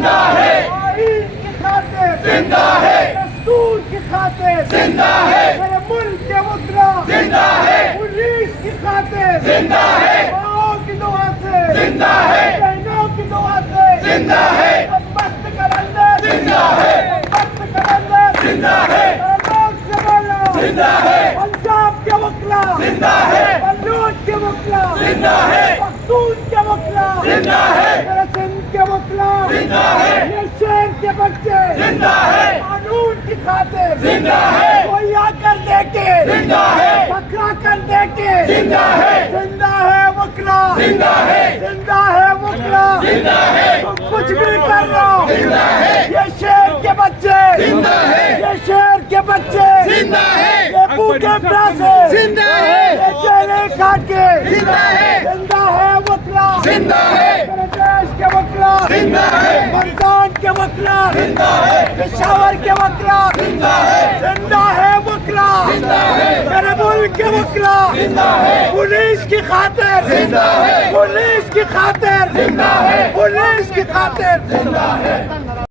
जिंदा है, आईन की खातिर जिंदा है, दस्तूर की खातिर जिंदा है, मेरे मुल्क के मुद्रा जिंदा है, पुलिस की खातिर जिंदा है, माओ की दुआ से जिंदा है, बहनों की दुआ से जिंदा है, मस्त करंदर जिंदा है, मस्त करंदर जिंदा है, लोग से बोलो जिंदा है, पंजाब के वकला जिंदा है, बलूच के वकला जिंदा है, पख्तून के वकला जिंदा है, मेरे सिंध के वकला जिंदा है, ये शेर के बच्चे जिंदा है, कानून की खातिर जिंदा है, कोई आकर देके जिंदा है, पकड़ा कर देके जिंदा है, जिंदा है वकला जिंदा है, जिंदा है वकला जिंदा है, तुम कुछ भी कर लो जिंदा है, ये शेर के बच्चे जिंदा है, ये शेर के बच्चे जिंदा है, ये भूखे प्यासे जिंदा है, ये जेले काट के जिंदा है, जिंदा है वकला जिंदा है, मेरे देश के वकला जिंदा है, मर्दान के वकला जिंदा है, पेशावर के वकला जिंदा है, जिंदा है वकला जिंदा है, मेरे मुल्क के वकला जिंदा है, पुलिस की खातिर जिंदा है, पुलिस की खातिर जिंदा है, पुलिस की खातिर जिंदा है।